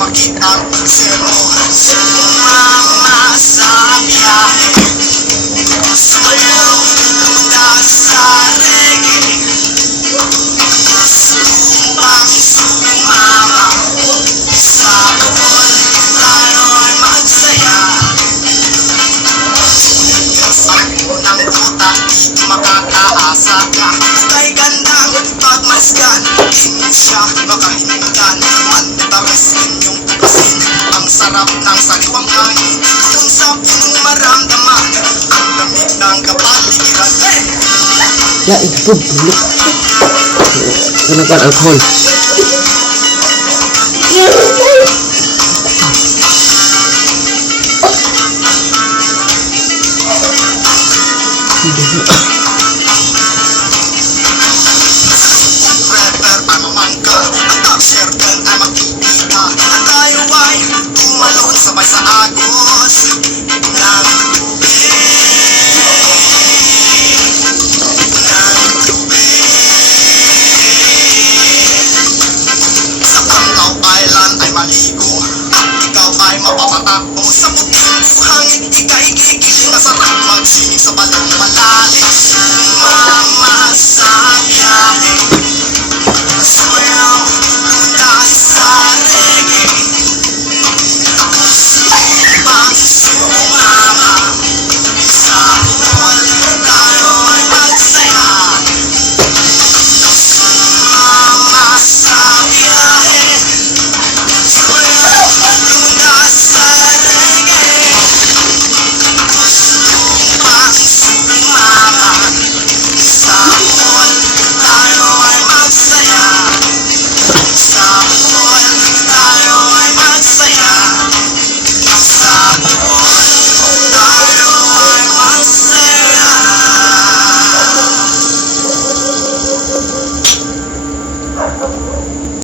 makitang zero. Sumama sa biyahe, sumayaw hanggang sa reggae. Sumama sa bukol, tayo'y magsaya. Sakto ng tuta, di makakaasa ka. Kay gandang pagmaskan, di mo siya makahingan. Mantamis inyong tupasin, ang sarap ng sariwang hangin. Kung sa punong maramdaman, ang lamig ng kapaligiran. Ya, itu buluk. Kenakan alkohol. Rapper, ano man ka, ang top circle ay magkikita. At tayo ay tumalon sabay sa agos ng tubig. Sa Pangaw Island ay maligo, at ikaw ay mapapatakbo. Sa puting buhangin, ika'y gigil. Masarap magsinig sa balong malalim. Sumama sa